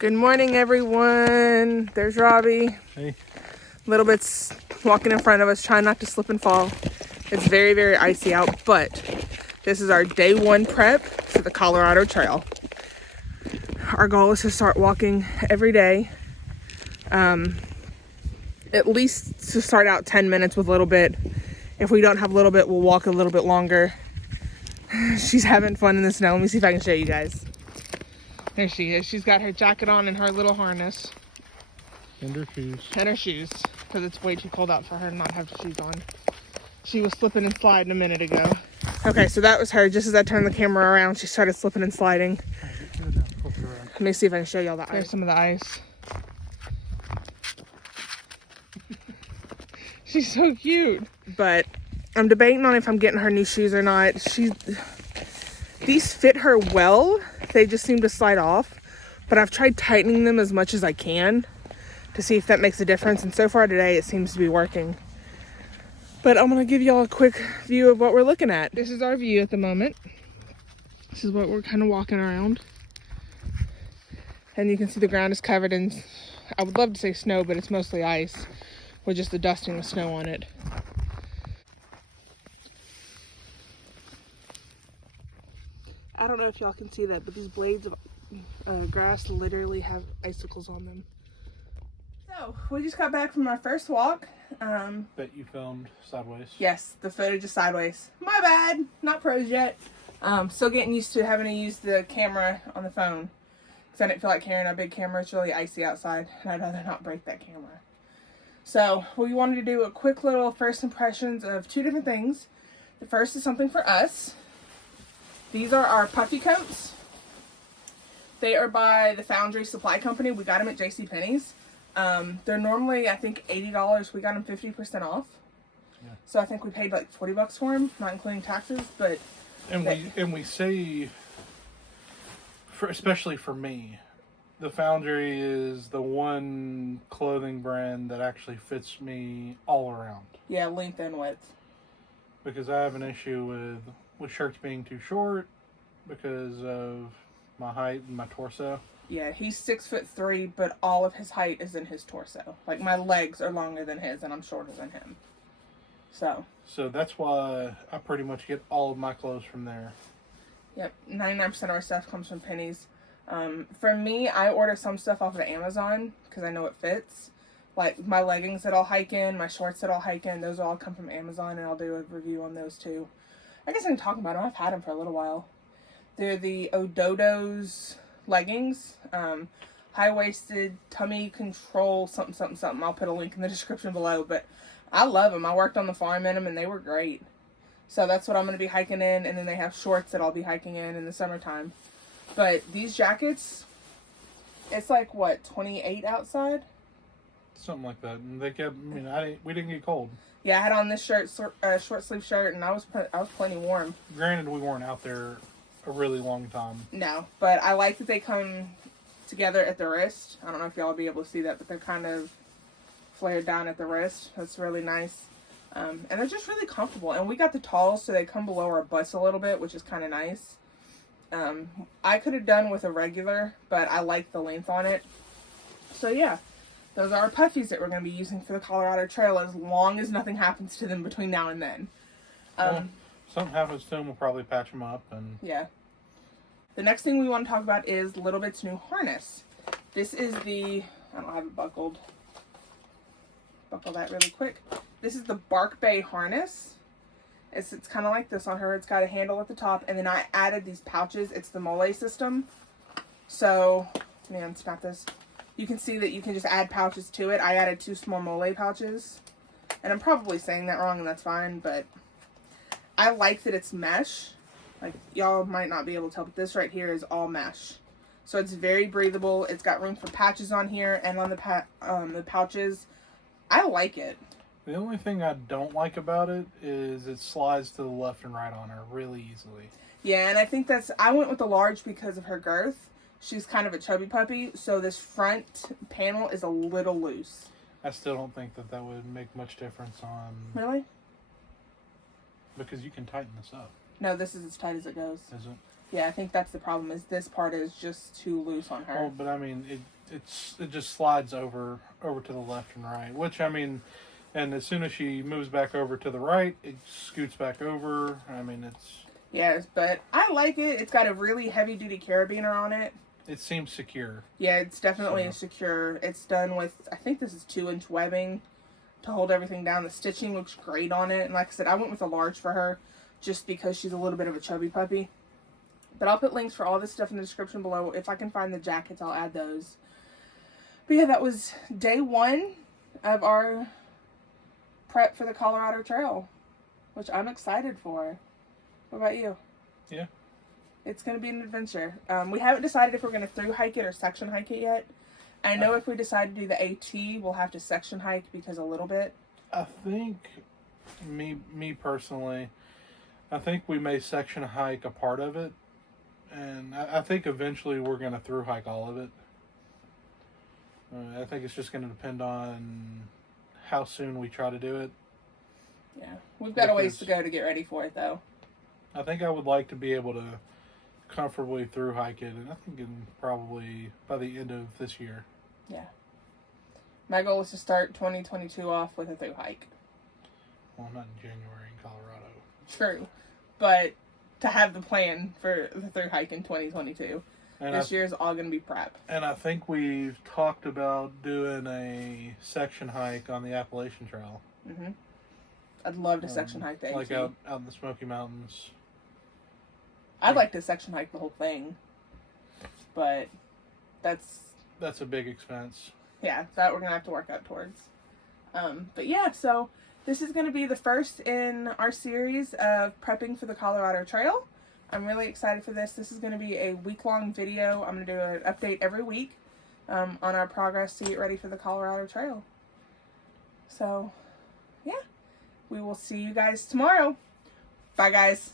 Good morning, everyone. There's Robbie. Hey. Little bit's walking in front of us, trying not to slip and fall. It's very, very icy out, but this is our day one prep for the Colorado Trail. Our goal is to start walking every day. At least to start out 10 minutes with a little bit. If we don't have a little bit, we'll walk a little bit longer. She's having fun in the snow. Let me see if I can show you guys. There she is. She's got her jacket on and her little harness. And her shoes. And her shoes, because it's way too cold out for her to not have shoes on. She was slipping and sliding a minute ago. Okay, so that was her. Just as I turned the camera around, she started slipping and sliding. Let me see if I can show y'all the ice. There's some of the ice. She's so cute. But I'm debating on if I'm getting her new shoes or not. These fit her well. They just seem to slide off. But I've tried tightening them as much as I can to see if that makes a difference. And so far today, it seems to be working. But I'm going to give y'all a quick view of what we're looking at. This is our view at the moment. This is what we're kind of walking around. And you can see the ground is covered in, I would love to say snow, but it's mostly ice with just the dusting of snow on it. I don't know if y'all can see that, but these blades of grass literally have icicles on them. So, we just got back from our first walk. Bet you filmed sideways. Yes, the footage is sideways. My bad. Not pros yet. Still getting used to having to use the camera on the phone. Because I didn't feel like carrying a big camera. It's really icy outside. And I'd rather not break that camera. So, we wanted to do a quick little first impressions of two different things. The first is something for us. These are our puffy coats. They are by the Foundry Supply Company. We got them at JCPenney's. They're normally, I think, $80. We got them 50% off. Yeah. So I think we paid like $40 for them, not including taxes. But we say, especially for me, the Foundry is the one clothing brand that actually fits me all around. Yeah, length and width. Because I have an issue with shirts being too short because of my height and my torso. Yeah, he's 6'3", but all of his height is in his torso. Like, my legs are longer than his, and I'm shorter than him. So that's why I pretty much get all of my clothes from there. Yep, 99% of our stuff comes from Penny's. For me, I order some stuff off of Amazon because I know it fits. Like, my leggings that I'll hike in, my shorts that I'll hike in, those all come from Amazon, and I'll do a review on those too. I guess I can talk about them. I've had them for a little while. They're the Ododo's leggings, high-waisted, tummy control, something. I'll put a link in the description below, but I love them. I worked on the farm in them, and they were great. So that's what I'm going to be hiking in, and then they have shorts that I'll be hiking in the summertime. But these jackets, it's like, what, 28 outside? Something like that. And they kept, we didn't get cold. Yeah, I had on this shirt, short sleeve shirt, and I was plenty warm. Granted, we weren't out there a really long time. No, but I like that they come together at the wrist. I don't know if y'all will be able to see that, but they're kind of flared down at the wrist. That's really nice. And they're just really comfortable. And we got the talls, so they come below our butts a little bit, which is kind of nice. I could have done with a regular, but I like the length on it. So yeah, those are our puffies that we're going to be using for the Colorado Trail as long as nothing happens to them between now and then. Well, something happens to them, we'll probably patch them up. And yeah. The next thing we want to talk about is Little Bit's new harness. This is I don't have it buckled. Buckle that really quick. This is the Bark Bay harness. It's kind of like this on her. It's got a handle at the top, and then I added these pouches. It's the mole system. So, man, snap this. You can see that you can just add pouches to it. I added 2 small mole pouches. And I'm probably saying that wrong, and that's fine, but I like that it's mesh. Like, y'all might not be able to tell, but this right here is all mesh. So it's very breathable. It's got room for patches on here and on the pouches. I like it. The only thing I don't like about it is it slides to the left and right on her really easily. Yeah, and I think I went with the large because of her girth. She's kind of a chubby puppy, so this front panel is a little loose. I still don't think that would make much difference on... Really? Because you can tighten this up. No, this is as tight as it goes. Is it? Yeah, I think that's the problem, is this part is just too loose on her. Oh, but I mean, it just slides over to the left and right, which, I mean, and as soon as she moves back over to the right, it scoots back over. I mean, it's... Yes, but I like it. It's got a really heavy-duty carabiner on it. It seems secure. Yeah, it's definitely secure. It's done with, I think this is 2-inch webbing to hold everything down. The stitching looks great on it. And like I said, I went with a large for her just because she's a little bit of a chubby puppy. But I'll put links for all this stuff in the description below. If I can find the jackets, I'll add those. But yeah, that was day 1 of our prep for the Colorado Trail, which I'm excited for. What about you? Yeah. It's going to be an adventure. We haven't decided if we're going to through hike it or section hike it yet. I know if we decide to do the AT, we'll have to section hike because a little bit. I think, me personally, I think we may section hike a part of it. And I think eventually we're going to through hike all of it. I think it's just going to depend on how soon we try to do it. Yeah. We've got a ways to go to get ready for it, though. I think I would like to be able to comfortably through hike it, and I think probably by the end of this year. Yeah. My goal is to start 2022 off with a through hike. Well, not in January in Colorado. True. But to have the plan for the through hike in 2022. And this year's all going to be prep. And I think we've talked about doing a section hike on the Appalachian Trail. Mm-hmm. I'd love to section hike the AT. Like out in the Smoky Mountains. I'd like to section hike the whole thing. But that's a big expense. Yeah, that we're going to have to work up towards. But yeah, so this is going to be the first in our series of prepping for the Colorado Trail. I'm really excited for this. This is going to be a week-long video. I'm going to do an update every week on our progress to get ready for the Colorado Trail. So, yeah. We will see you guys tomorrow. Bye, guys.